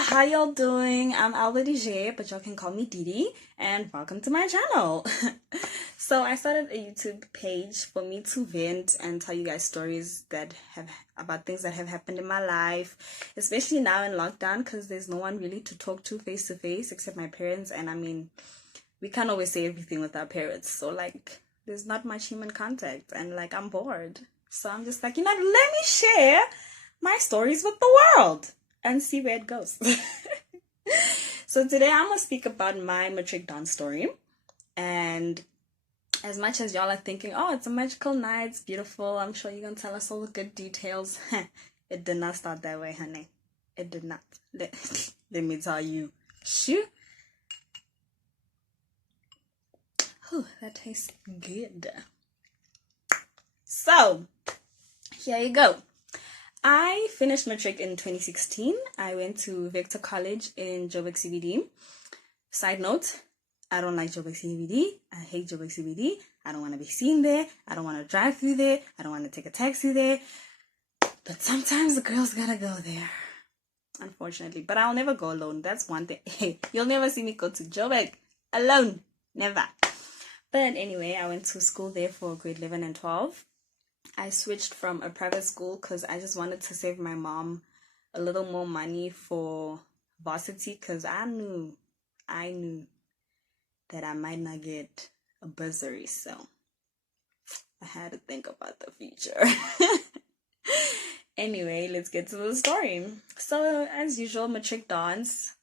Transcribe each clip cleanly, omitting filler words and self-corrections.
How y'all doing? I'm Alba DJ, but y'all can call me Didi, and welcome to my channel. So I started a YouTube page for me to vent and tell you guys stories that have about things that have happened in my life, especially now in lockdown, because there's no one really to talk to face except my parents. And I mean, we can't always say everything with our parents, so like there's not much human contact, and like I'm bored. So I'm just like, let me share my stories with the world and see where it goes. So today I'm gonna speak about my matric dance story. And as much as y'all are thinking, oh, it's a magical night, it's beautiful, I'm sure you're gonna tell us all the good details, it did not start that way, honey. It did not. Let me tell you. Shoo. Ooh, that tastes good. So here you go. I finished matric in 2016. I went to Victor College in Joburg CBD. Side note, I don't like Joburg CBD. I hate Joburg CBD. I don't want to be seen there. I don't want to drive through there. I don't want to take a taxi there. But sometimes the girls gotta go there, unfortunately. But I'll never go alone. That's one thing. You'll never see me go to Joburg alone. Never. But anyway, I went to school there for grade 11 and 12. I switched from a private school because I just wanted to save my mom a little more money for varsity, because I knew that I might not get a bursary, so I had to think about the future. Anyway, let's get to the story. So as usual, matric dance.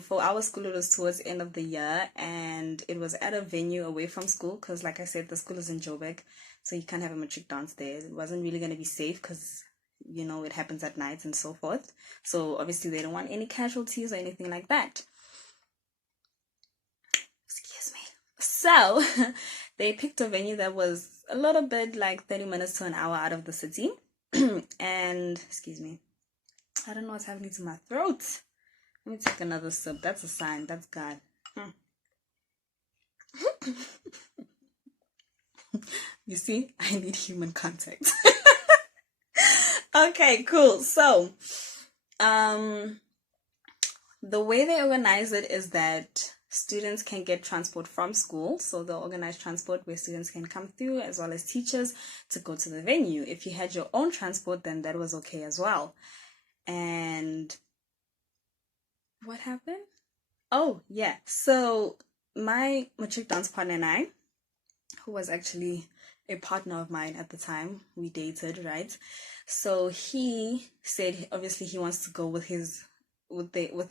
For our school, it was towards the end of the year, and it was at a venue away from school because, like I said, the school is in Joburg, so you can't have a matric dance there. It wasn't really going to be safe because, it happens at night and so forth. So obviously they don't want any casualties or anything like that. Excuse me. So they picked a venue that was a little bit like 30 minutes to an hour out of the city. And, excuse me, I don't know what's happening to my throat. Let me take another sip. That's a sign. That's God. You see, I need human contact. Okay, cool. So, the way they organize it is that students can get transport from school. So they'll organize transport where students can come through, as well as teachers to go to the venue. If you had your own transport, then that was okay as well. And what happened? Oh, yeah. So my matric dance partner and I, who was actually a partner of mine at the time, we dated, right? So he said obviously he wants to go with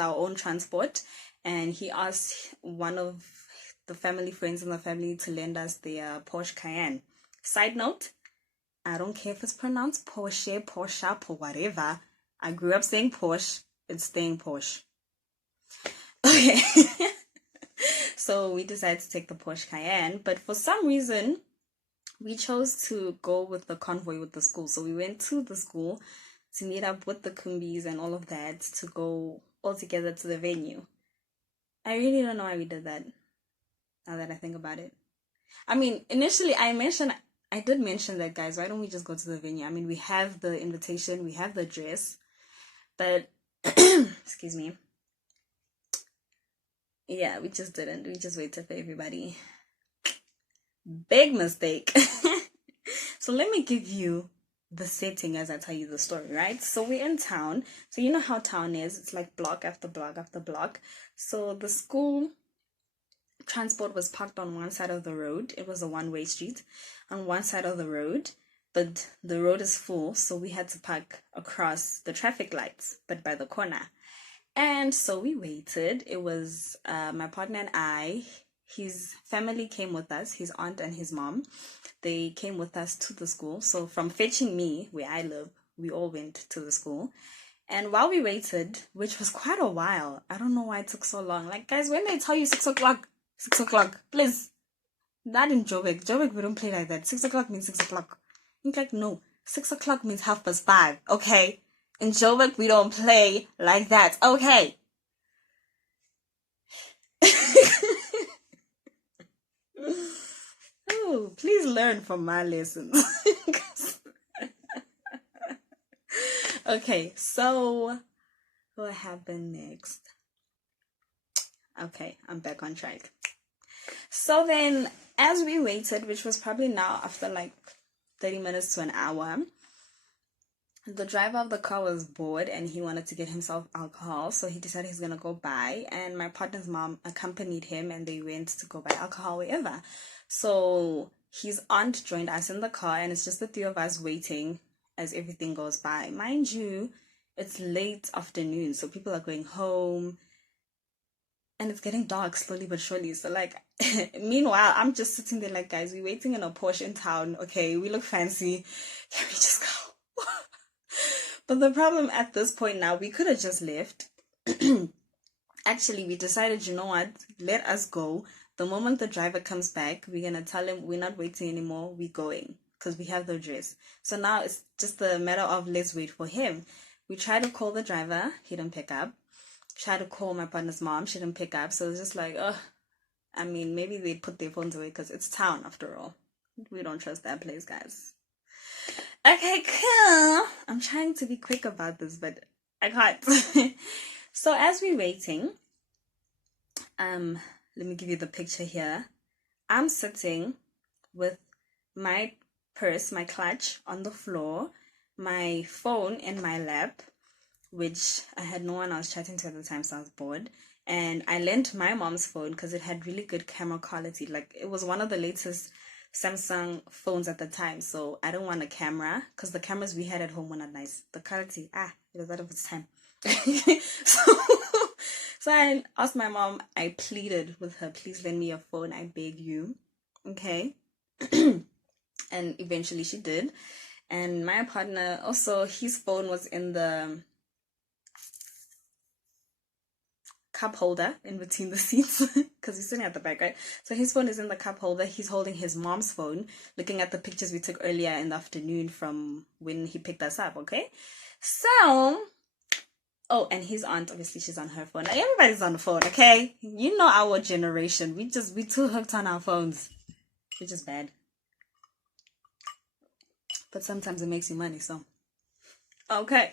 our own transport, and he asked one of the family friends in the family to lend us their Porsche Cayenne. Side note, I don't care if it's pronounced Porsche, Porsche, or whatever. I grew up saying Porsche. It's staying Porsche. Okay. So we decided to take the Porsche Cayenne, but for some reason we chose to go with the convoy with the school. So we went to the school to meet up with the Kumbis and all of that, to go all together to the venue. I really don't know why we did that, now that I think about it. I mean, initially I did mention that, guys, why don't we just go to the venue? I mean, we have the invitation, we have the address, but excuse me. Yeah, we just didn't. We just waited for everybody. Big mistake. So let me give you the setting as I tell you the story, right? So we're in town. So you know how town is. It's like block after block after block. So the school transport was parked on one side of the road. It was a one-way street on one side of the road, but the road is full, so we had to park across the traffic lights, but by the corner. And so we waited. It was my partner and I. His family came with us, his aunt and his mom. They came with us to the school. So from fetching me, where I live, we all went to the school. And while we waited, which was quite a while, I don't know why it took so long. Like, guys, when they tell you 6 o'clock, please. Not in Joburg. Joburg, we don't play like that. 6 o'clock means 6 o'clock. You're like, no, 6 o'clock means 5:30, okay? In Joburg, we don't play like that, okay? Oh, please learn from my lessons. Okay, so What happened next? Okay, I'm back on track. So then, as we waited, which was probably now after like 30 minutes to an hour, the driver of the car was bored and he wanted to get himself alcohol, so he decided he's gonna go buy, and my partner's mom accompanied him and they went to go buy alcohol wherever. So his aunt joined us in the car and it's just the three of us waiting as everything goes by. Mind you, it's late afternoon, so people are going home and it's getting dark slowly but surely. So like meanwhile, I'm just sitting there like, guys, we're waiting in a Porsche in town. Okay, we look fancy. Can we just go? But the problem at this point now, we could have just left. Actually, we decided, you know what? Let us go. The moment the driver comes back, we're going to tell him we're not waiting anymore. We're going because we have the address. So now it's just a matter of let's wait for him. We tried to call the driver. He didn't pick up. Tried to call my partner's mom. She didn't pick up. So it's just like, I mean, maybe they put their phones away because it's town after all. We don't trust that place, guys. Okay, cool. I'm trying to be quick about this, but I can't. So as we're waiting, let me give you the picture here. I'm sitting with my purse, my clutch on the floor, my phone in my lap, which I had no one I was chatting to at the time, so I was bored. And I lent my mom's phone because it had really good camera quality. Like, it was one of the latest Samsung phones at the time, so I don't want a camera because the cameras we had at home were not nice. The quality, it was out of its time. So I asked my mom, I pleaded with her, please lend me your phone, I beg you. Okay. And eventually she did. And my partner also, his phone was in the cup holder in between the seats because he's sitting at the back, right? So his phone is in the cup holder. He's holding his mom's phone, looking at the pictures we took earlier in the afternoon from when he picked us up. Okay, so and his aunt, obviously she's on her phone. Like, everybody's on the phone. Okay, you know our generation, we too hooked on our phones, which is bad, but sometimes it makes you money. So okay.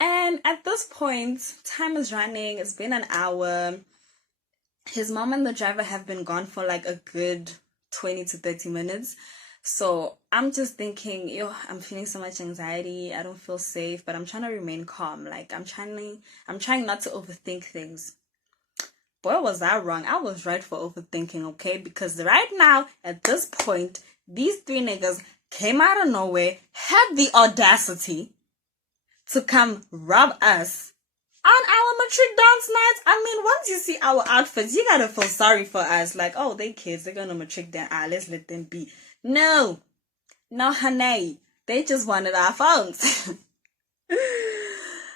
And at this point, time is running. It's been an hour. His mom and the driver have been gone for like a good 20 to 30 minutes. So I'm just thinking, I'm feeling so much anxiety. I don't feel safe, but I'm trying to remain calm. Like, I'm trying not to overthink things. Boy, was I wrong. I was right for overthinking, okay? Because right now, at this point, these three niggas came out of nowhere, had the audacity to come rob us on our matric dance night. I mean, once you see our outfits, you gotta feel sorry for us. Like, oh, they kids, they're gonna matric dance. Let's let them be. No, honey, they just wanted our phones.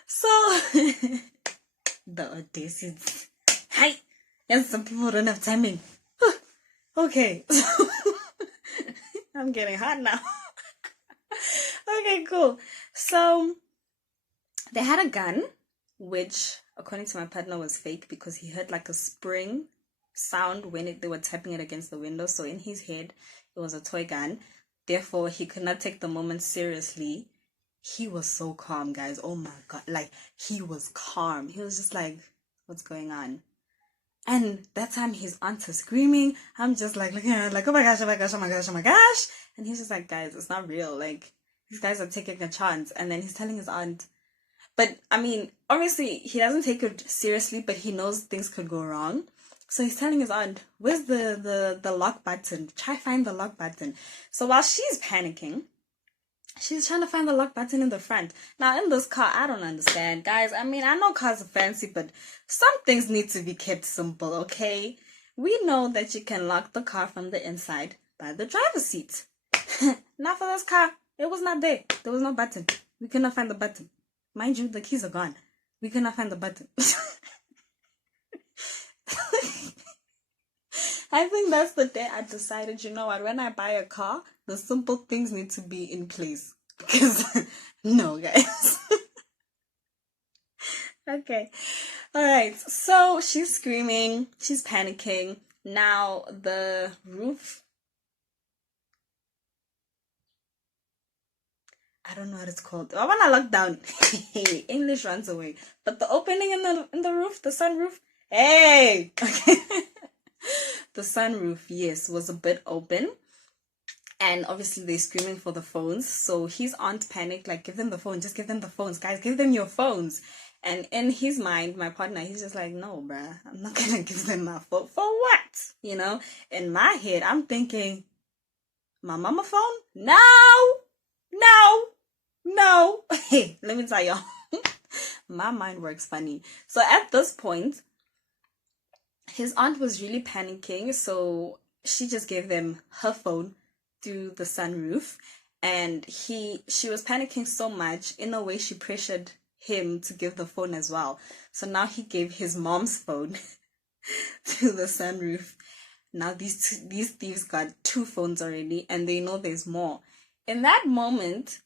So the audacity. Hi, and some people don't have timing. Okay, I'm getting hot now. Okay, cool. So they had a gun, which according to my partner was fake because he heard like a spring sound when they were tapping it against the window. So in his head, it was a toy gun. Therefore, he could not take the moment seriously. He was so calm, guys. Oh my God. Like, he was calm. He was just like, what's going on? And that time his aunt is screaming. I'm just like looking at her like, oh my gosh, oh my gosh, oh my gosh, oh my gosh. And he's just like, guys, it's not real. Like, these guys are taking a chance. And then he's telling his aunt. But, I mean, obviously, he doesn't take it seriously, but he knows things could go wrong. So he's telling his aunt, where's the lock button? Try find the lock button. So while she's panicking, she's trying to find the lock button in the front. Now, in this car, I don't understand. Guys, I mean, I know cars are fancy, but some things need to be kept simple, okay? We know that you can lock the car from the inside by the driver's seat. Not for this car. It was not there. There was no button. We could not find the button. Mind you, the keys are gone. We could not find the button. I think that's the day I decided, you know what, when I buy a car, the simple things need to be in place. Because, no, guys. Okay. Alright, so she's screaming, she's panicking. Now, the roof, I don't know what it's called. I want to lock down. English runs away. But the opening in the roof, the sunroof. Hey! Okay. The sunroof, yes, was a bit open. And obviously they're screaming for the phones. So his aunt panicked, like, give them the phone. Just give them the phones. Guys, give them your phones. And in his mind, my partner, he's just like, no, bruh. I'm not going to give them my phone. For what? You know? In my head, I'm thinking, my mama phone? No! Hey, let me tell y'all. My mind works funny. So at this point, his aunt was really panicking. So she just gave them her phone through the sunroof, and she was panicking so much, in a way she pressured him to give the phone as well. So now he gave his mom's phone through the sunroof. Now these thieves got 2 phones already, and they know there's more. In that moment,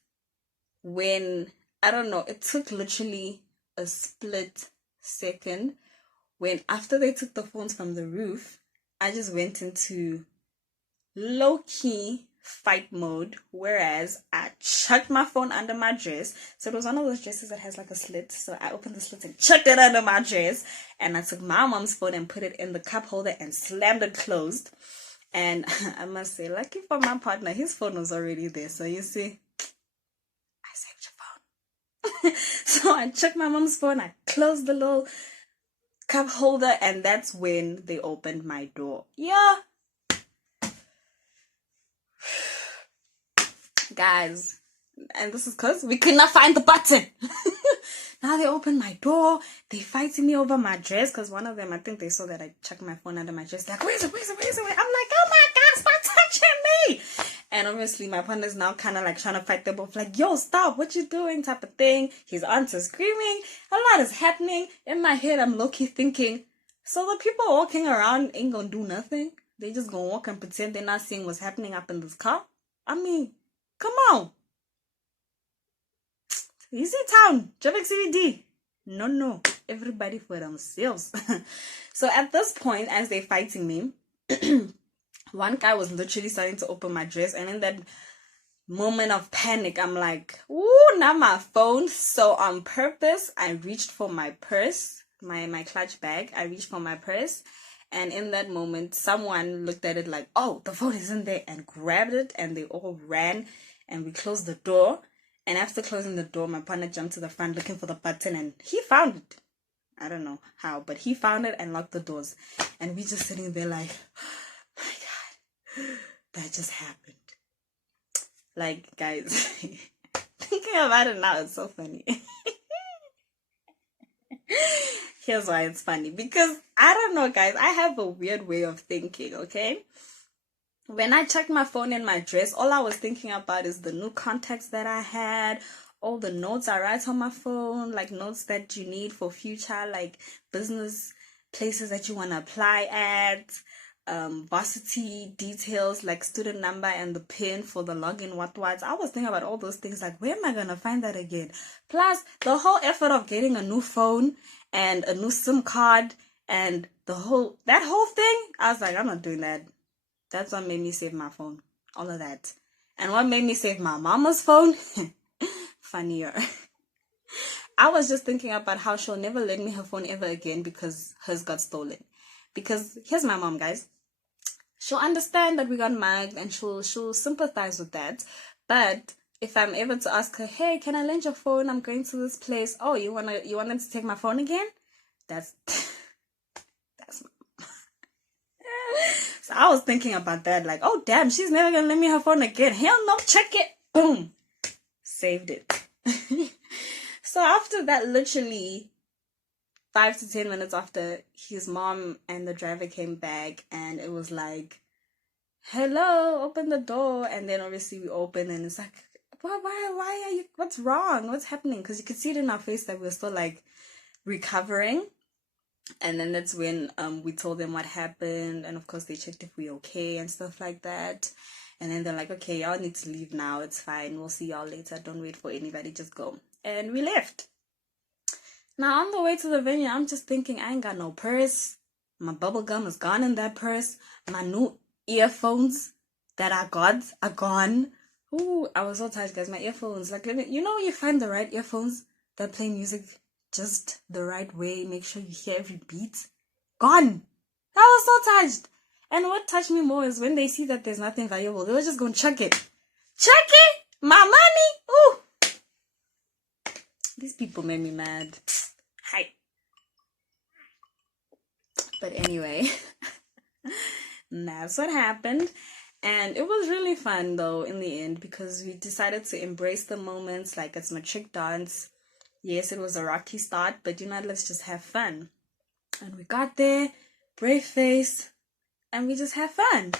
when, I don't know, it took literally a split second, when after they took the phones from the roof, I just went into low-key fight mode, whereas I chucked my phone under my dress. So it was one of those dresses that has like a slit, so I opened the slit and chucked it under my dress, and I took my mom's phone and put it in the cup holder and slammed it closed. And I must say, lucky for my partner, his phone was already there. So you see, I saved your phone. So I chucked my mom's phone, I closed the little cup holder, and that's when they opened my door. Yeah, guys, and this is because we could not find the button. Now they open my door, they fighting me over my dress, because one of them, I think they saw that I chucked my phone under my dress, like, where's it? I'm like, oh my god, stop touching me. And obviously my partner's now kind of like trying to fight them both, like, yo, stop, what you doing, type of thing. His aunt is screaming, a lot is happening. In my head, I'm low-key thinking, so the people walking around ain't gonna do nothing? They just gonna walk and pretend they're not seeing what's happening up in this car? I mean, come on. Easy town, Joburg CBD. No, everybody for themselves. So at this point, as they're fighting me, one guy was literally starting to open my dress, and in that moment of panic, I'm like, ooh, not my phone. So on purpose, I reached for my purse, my clutch bag. I reached for my purse, and in that moment, someone looked at it like, oh, the phone isn't there, and grabbed it, and they all ran, and we closed the door. And after closing the door, my partner jumped to the front looking for the button, and he found it. I don't know how, but he found it and locked the doors. And we just sitting there like, oh my god, that just happened. Like, guys, thinking about it now, it's so funny. Here's why it's funny. Because, I don't know, guys, I have a weird way of thinking, okay? When I checked my phone in my dress, all I was thinking about is the new contacts that I had, all the notes I write on my phone, like notes that you need for future, like business places that you want to apply at, varsity details like student number and the pin for the login, what. I was thinking about all those things, like, where am I going to find that again? Plus, the whole effort of getting a new phone and a new SIM card and that whole thing, I was like, I'm not doing that. That's what made me save my phone. All of that. And what made me save my mama's phone? Funnier. I was just thinking about how she'll never lend me her phone ever again because hers got stolen. Because here's my mom, guys. She'll understand that we got mugged and she'll sympathize with that. But if I'm able to ask her, hey, can I lend your phone? I'm going to this place. Oh, you wanted to take my phone again? That's So I was thinking about that, like, oh damn, she's never gonna lend me her phone again. Hell no, check it. Boom. Saved it. So after that, literally 5 to 10 minutes after, his mom and the driver came back, and it was like, hello, open the door. And then obviously we open, and it's like, why are you, what's wrong? What's happening? Because you could see it in our face that we're still like recovering. And then that's when we told them what happened, and of course they checked if we're okay and stuff like that. And then they're like, okay, y'all need to leave now, it's fine, we'll see y'all later, don't wait for anybody, just go. And we left. Now on the way to the venue, I'm just thinking, I ain't got no purse, my bubble gum is gone in that purse, my new earphones that I got are gone, Ooh, I was so tired, guys. My earphones, like, you know, you find the right earphones that play music just the right way, make sure you hear every beat. Gone. I was so touched. And what touched me more is when they see that there's nothing valuable, they were just going to chuck it. Chuck it! My money! Ooh! These people made me mad. Hi. But anyway, that's what happened. And it was really fun though in the end because we decided to embrace the moments like it's matric dance. Yes, it was a rocky start, but you know, let's just have fun. And we got there, brave face, and we just had fun.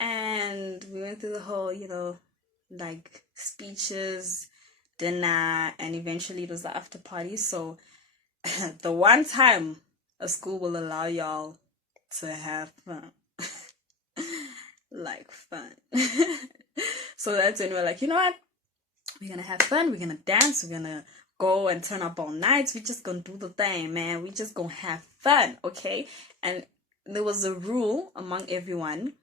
And we went through the whole, you know, like speeches, dinner, and eventually it was the after party. So the one time a school will allow y'all to have fun. Like fun. So that's when we're like, you know what? We're gonna have fun, we're gonna dance, we're gonna go and turn up all nights, we're just gonna do the thing, man. We just gonna have fun, okay? And there was a rule among everyone,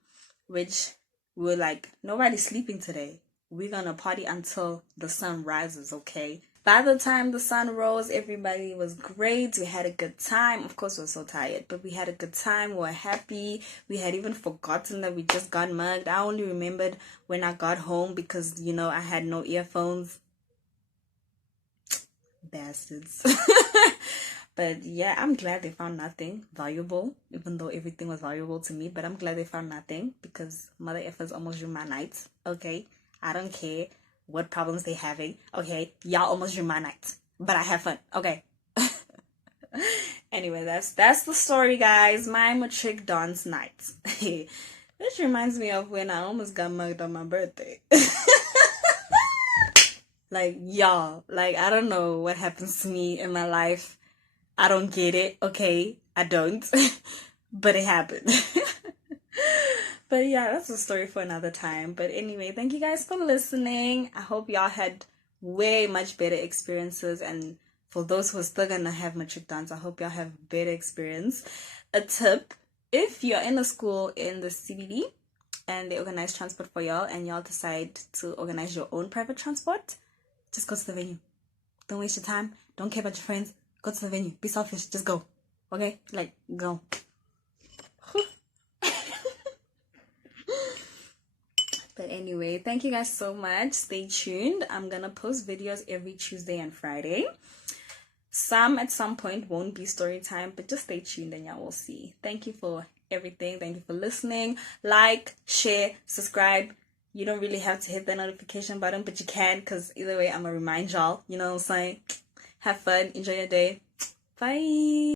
which we were like, nobody's sleeping today. We're gonna party until the sun rises, okay? By the time the sun rose, everybody was great. We had a good time. Of course, we were so tired, but we had a good time. We were happy. We had even forgotten that we just got mugged. I only remembered when I got home because, you know, I had no earphones. Bastards. But yeah, I'm glad they found nothing valuable, even though everything was valuable to me. But I'm glad they found nothing because mother effers almost ruined my night. Okay, I don't care what problems they having. Okay, y'all almost ruined my night, but I have fun. Okay. Anyway, that's the story, guys. My matric dance night. Which reminds me of when I almost got mugged on my birthday. Like, y'all, like, I don't know what happens to me in my life. I don't get it, okay? I don't. But it happened. But yeah, that's a story for another time. But anyway, thank you guys for listening. I hope y'all had way much better experiences. And for those who are still gonna have matric dance, I hope y'all have better experience. A tip, if you're in a school in the CBD and they organize transport for y'all and y'all decide to organize your own private transport, just go to the venue. Don't waste your time. Don't care about your friends. Go to the venue. Be selfish. Just go. Okay? Like, go. But anyway, thank you guys so much. Stay tuned. I'm gonna post videos every Tuesday and Friday. Some at some point won't be story time, but just stay tuned and y'all will see. Thank you for everything. Thank you for listening. Like, share, subscribe. You don't really have to hit the notification button, but you can, because either way, I'm going to remind y'all. You know what I'm saying? Have fun. Enjoy your day. Bye.